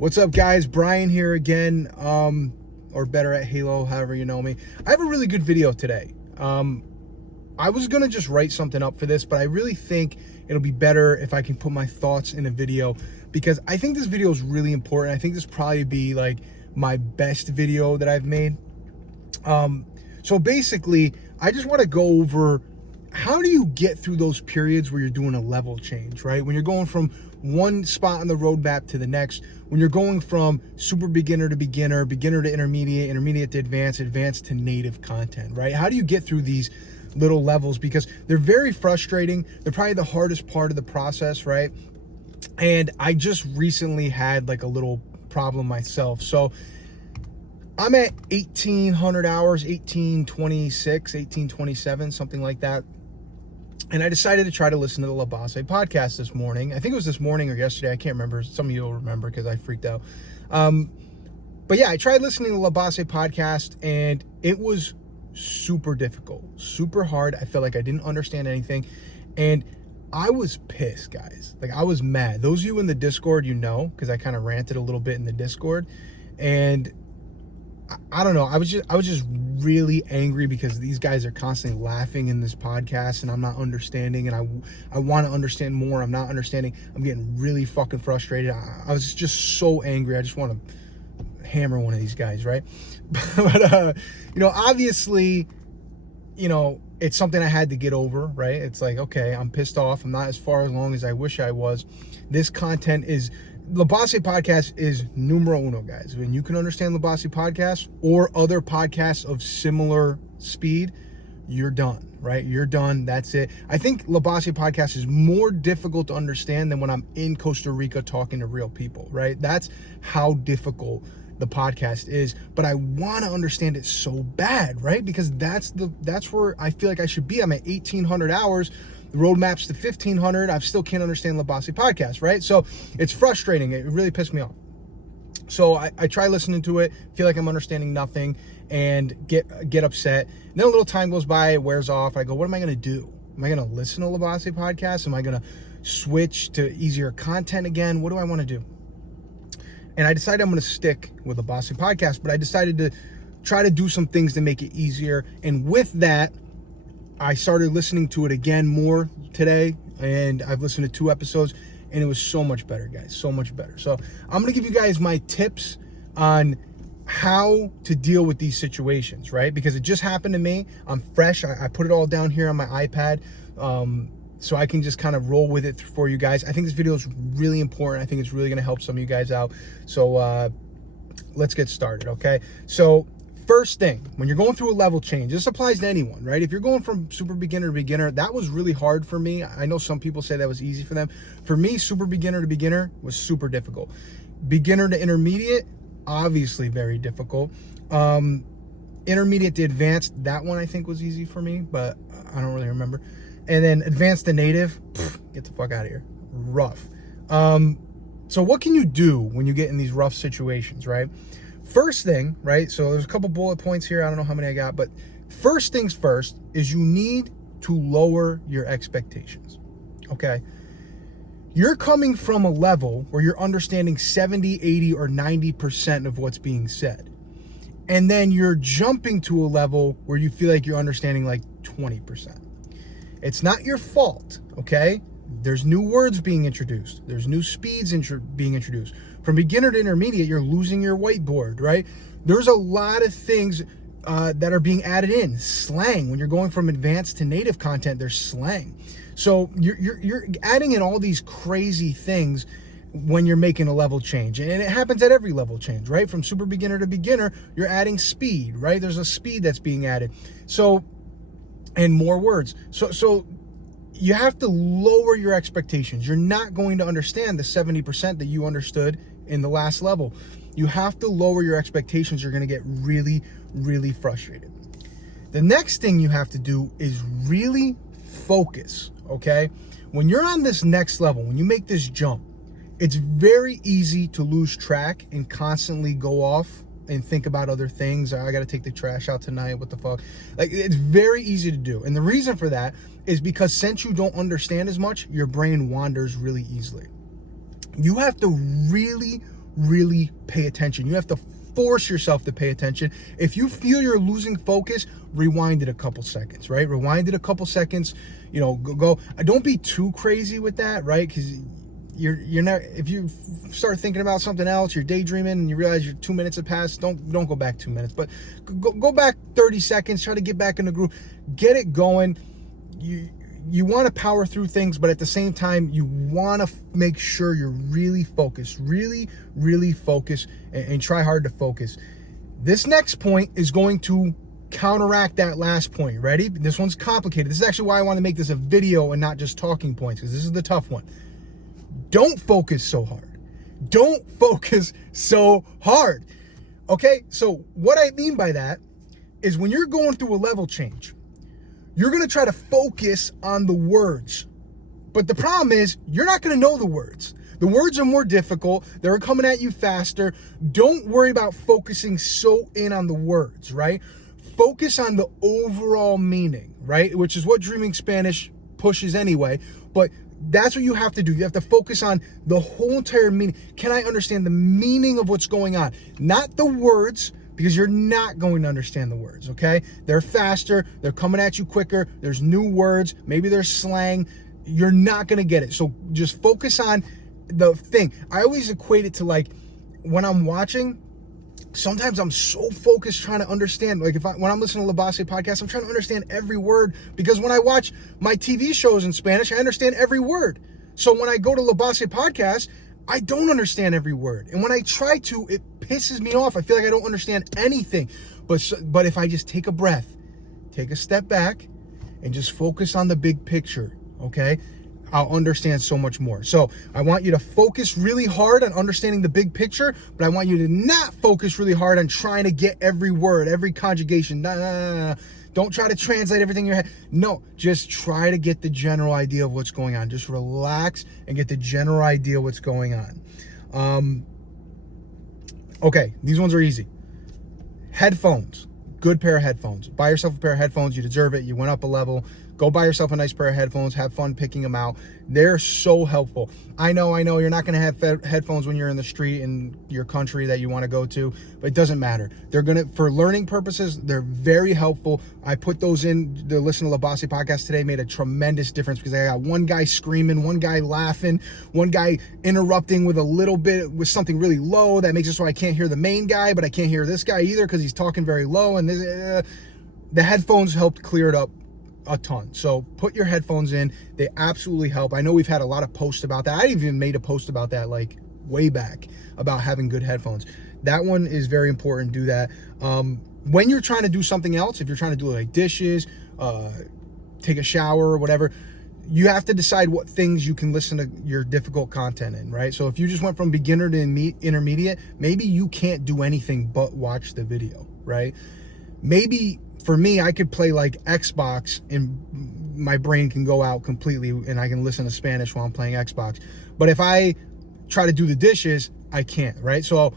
What's up, guys? Brian here again, or better at Halo, however you know me. I have a really good video today. I was gonna just write something up for this, but I really think it'll be better if I can put my thoughts in a video, because I think this video is really important. I think this probably be like my best video that I've made. So basically, I just want to go over how do you get through those periods where you're doing a level change, right? When you're going from one spot on the roadmap to the next, when you're going from super beginner to beginner, beginner to intermediate, intermediate to advanced, advanced to native content, right? How do you get through these little levels? Because they're very frustrating. They're probably the hardest part of the process, right? And I just recently had like a little problem myself. So I'm at 1,800 hours, 1,826, 1,827, something like that. And I decided to try to listen to the Laasi Podcast this morning. I think it was this morning or yesterday. I can't remember. Some of you will remember because I freaked out. But yeah, I tried listening to the Laasi Podcast, and it was super difficult, super hard. I felt like I didn't understand anything. And I was pissed, guys. Like, I was mad. Those of you in the Discord, you know, because I kind of ranted a little bit in the Discord. And I don't know. I was just really angry because these guys are constantly laughing in this podcast and I'm not understanding, and I want to understand more. I'm not understanding. I'm getting really fucking frustrated. I was just so angry. I just want to hammer one of these guys, right? But obviously, it's something I had to get over, right? It's like, okay, I'm pissed off. I'm not as far along as I wish I was. This content is Laasi Podcast is numero uno, guys. When you can understand Laasi Podcast or other podcasts of similar speed, you're done, right? You're done. That's it. I think Laasi Podcast is more difficult to understand than when I'm in Costa Rica talking to real people, right? That's how difficult the podcast is. But I want to understand it so bad, right? Because that's where I feel like I should be. I'm at 1,800 hours. The roadmap's to 1,500. I still can't understand Laasi Podcast, right? So it's frustrating. It really pissed me off. So I try listening to it, feel like I'm understanding nothing, and get upset. And then a little time goes by, it wears off. I go, what am I going to do? Am I going to listen to Laasi Podcast? Am I going to switch to easier content again? What do I want to do? And I decided I'm going to stick with Laasi Podcast, but I decided to try to do some things to make it easier. And with that, I started listening to it again more today, and I've listened to 2 episodes, and it was so much better, guys, so much better. So I'm going to give you guys my tips on how to deal with these situations, right? Because it just happened to me. I'm fresh. I put it all down here on my iPad, so I can just kind of roll with it for you guys. I think this video is really important. I think it's really going to help some of you guys out. So let's get started, okay? So first thing, when you're going through a level change, this applies to anyone, right? If you're going from super beginner to beginner, that was really hard for me. I know some people say that was easy for them. For me, super beginner to beginner was super difficult. Beginner to intermediate, obviously very difficult. Intermediate to advanced, that one I think was easy for me, but I don't really remember. And then advanced to native, get the fuck out of here. Rough. So what can you do when you get in these rough situations, right? First thing, right? So there's a couple bullet points here. I don't know how many I got, but first things first is you need to lower your expectations, okay? You're coming from a level where you're understanding 70, 80, or 90% of what's being said. And then you're jumping to a level where you feel like you're understanding like 20%. It's not your fault, okay? There's new words being introduced. There's new speeds being introduced. From beginner to intermediate, you're losing your whiteboard, right? There's a lot of things that are being added in. Slang, when you're going from advanced to native content, there's slang. So you're adding in all these crazy things when you're making a level change. And it happens at every level change, right? From super beginner to beginner, you're adding speed, right? There's a speed that's being added. So, and more words. So you have to lower your expectations. You're not going to understand the 70% that you understood in the last level. You have to lower your expectations. You're going to get really, really frustrated. The next thing you have to do is really focus, okay? When you're on this next level, when you make this jump, it's very easy to lose track and constantly go off and think about other things. I got to take the trash out tonight. What the fuck? Like, it's very easy to do. And the reason for that is because since you don't understand as much, your brain wanders really easily. You have to really really pay attention. You have to force yourself to pay attention. If you feel you're losing focus, rewind it a couple seconds, right? Rewind it a couple seconds, go. Don't be too crazy with that, right? Because you're not, if you start thinking about something else, you're daydreaming and you realize your 2 minutes have passed, don't go back 2 minutes, but go back 30 seconds, try to get back in the groove, get it going. You want to power through things, but at the same time, you want to make sure you're really focused, really focused, and try hard to focus. This next point is going to counteract that last point. Ready? This one's complicated. This is actually why I want to make this a video and not just talking points, because this is the tough one. Don't focus so hard. Don't focus so hard. Okay, so what I mean by that is when you're going through a level change, you're going to try to focus on the words. But the problem is you're not going to know the words. The words are more difficult. They're coming at you faster. Don't worry about focusing so in on the words, right? Focus on the overall meaning, right? Which is what Dreaming Spanish pushes anyway. But that's what you have to do. You have to focus on the whole entire meaning. Can I understand the meaning of what's going on? Not the words, because you're not going to understand the words, okay? They're faster. They're coming at you quicker. There's new words. Maybe there's slang. You're not going to get it. So just focus on the thing. I always equate it to like when I'm watching, sometimes I'm so focused trying to understand. Like when I'm listening to Laasi Podcast, I'm trying to understand every word, because when I watch my TV shows in Spanish, I understand every word. So when I go to Laasi Podcast, I don't understand every word. And when I try to, it pisses me off. I feel like I don't understand anything. But if I just take a breath, take a step back, and just focus on the big picture, okay, I'll understand so much more. So I want you to focus really hard on understanding the big picture, but I want you to not focus really hard on trying to get every word, every conjugation. No. Don't try to translate everything in your head. No, just try to get the general idea of what's going on. Just relax and get the general idea of what's going on. Okay, these ones are easy. Headphones. Good pair of headphones. Buy yourself a pair of headphones. You deserve it. You went up a level. Go buy yourself a nice pair of headphones. Have fun picking them out. They're so helpful. I know you're not going to have headphones when you're in the street in your country that you want to go to, but it doesn't matter. They're going to, for learning purposes, they're very helpful. I put those in to listen to Laasi Podcast today, made a tremendous difference, because I got one guy screaming, one guy laughing, one guy interrupting with a little bit, with something really low that makes it so I can't hear the main guy, but I can't hear this guy either because he's talking very low. And the headphones helped clear it up a ton. So put your headphones in. They absolutely help. I know we've had a lot of posts about that. I even made a post about that like way back, about having good headphones. That one is very important. Do that. When you're trying to do something else, if you're trying to do like dishes, take a shower or whatever, you have to decide what things you can listen to your difficult content in, right? So if you just went from beginner to intermediate, maybe you can't do anything but watch the video, right? Maybe for me, I could play like Xbox and my brain can go out completely and I can listen to Spanish while I'm playing Xbox. But if I try to do the dishes, I can't, right? So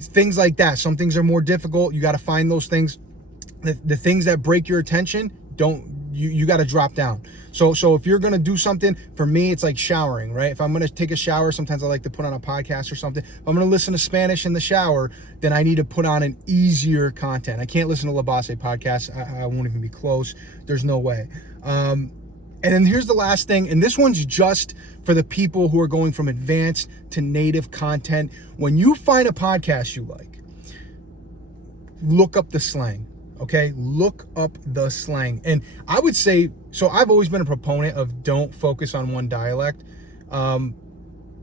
things like that. Some things are more difficult. You got to find those things. The things that break your attention, you got to drop down. So if you're going to do something, for me, it's like showering, right? If I'm going to take a shower, sometimes I like to put on a podcast or something. If I'm going to listen to Spanish in the shower, then I need to put on an easier content. I can't listen to Laasi Podcast. I won't even be close. There's no way. And then here's the last thing, and this one's just for the people who are going from advanced to native content. When you find a podcast you like, look up the slang. Okay, look up the slang. And I would say, so I've always been a proponent of don't focus on one dialect,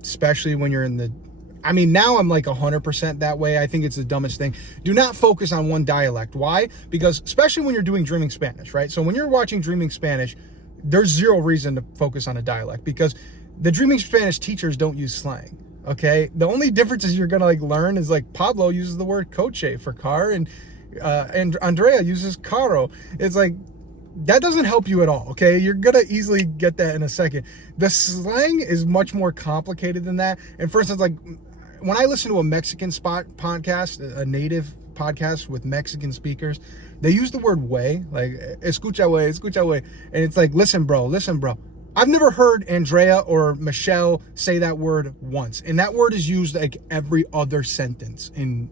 especially when you're in the, I mean, now I'm like 100% that way. I think it's the dumbest thing. Do not focus on one dialect. Why? Because especially when you're doing Dreaming Spanish, right? So when you're watching Dreaming Spanish, there's zero reason to focus on a dialect, because the Dreaming Spanish teachers don't use slang. Okay, the only differences you're gonna like learn is like Pablo uses the word coche for car, and Andrea uses carro. It's like, that doesn't help you at all. Okay, you're gonna easily get that in a second. The slang is much more complicated than that. And for instance, like when I listen to a Mexican podcast, a native podcast with Mexican speakers, they use the word way, like escucha way, and it's like, listen bro, I've never heard Andrea or Michelle say that word once, and that word is used like every other sentence in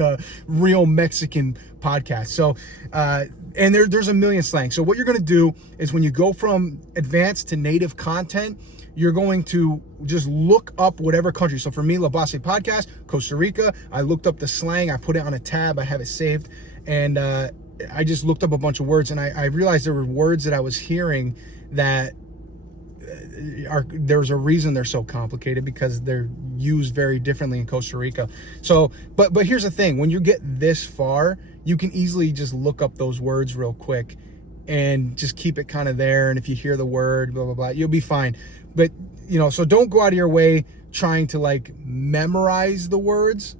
a real Mexican podcast. So, and there's a million slang. So what you're going to do is when you go from advanced to native content, you're going to just look up whatever country. So for me, Laasi Podcast, Costa Rica, I looked up the slang, I put it on a tab, I have it saved, and I just looked up a bunch of words, and I realized there were words that I was hearing that there's a reason they're so complicated, because they're used very differently in Costa Rica. So, but here's the thing: when you get this far, you can easily just look up those words real quick and just keep it kind of there. And if you hear the word, blah, blah, blah, you'll be fine. But, so don't go out of your way trying to like memorize the words.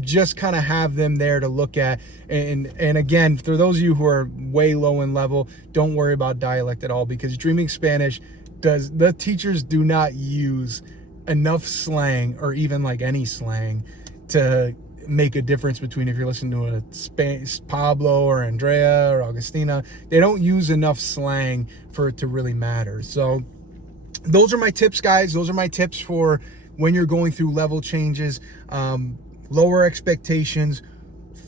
Just kind of have them there to look at. And again, for those of you who are way low in level, don't worry about dialect at all, because Dreaming Spanish the teachers do not use enough slang, or even like any slang, to make a difference between if you're listening to a Pablo or Andrea or Augustina. They don't use enough slang for it to really matter. So those are my tips, guys. Those are my tips for when you're going through level changes. Lower expectations,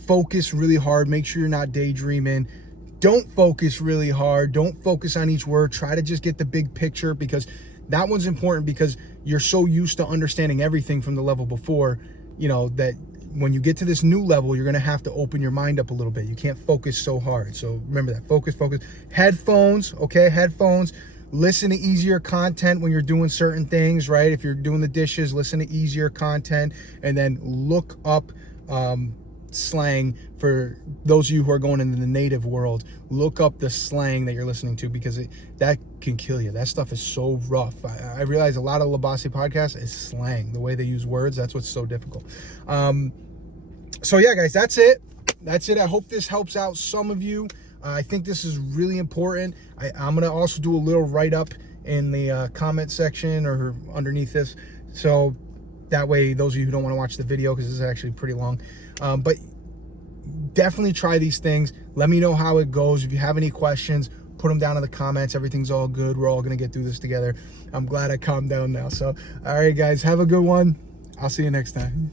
focus really hard, make sure you're not daydreaming. Don't focus really hard. Don't focus on each word. Try to just get the big picture, because that one's important, because you're so used to understanding everything from the level before, that when you get to this new level, you're going to have to open your mind up a little bit. You can't focus so hard. So remember that. Focus. Headphones, okay? Headphones. Listen to easier content when you're doing certain things, right? If you're doing the dishes, listen to easier content, and then look up slang. For those of you who are going into the native world, look up the slang that you're listening to, because that can kill you. That stuff is so rough. I realize a lot of Laasi Podcast is slang. The way they use words, that's what's so difficult. So yeah, guys, that's it. I hope this helps out some of you. I think this is really important. I'm going to also do a little write-up in the comment section or underneath this, so that way those of you who don't want to watch the video, because this is actually pretty long, but definitely try these things. Let me know how it goes. If you have any questions, put them down in the comments. Everything's all good. We're all going to get through this together. I'm glad I calmed down now. So, all right, guys, have a good one. I'll see you next time.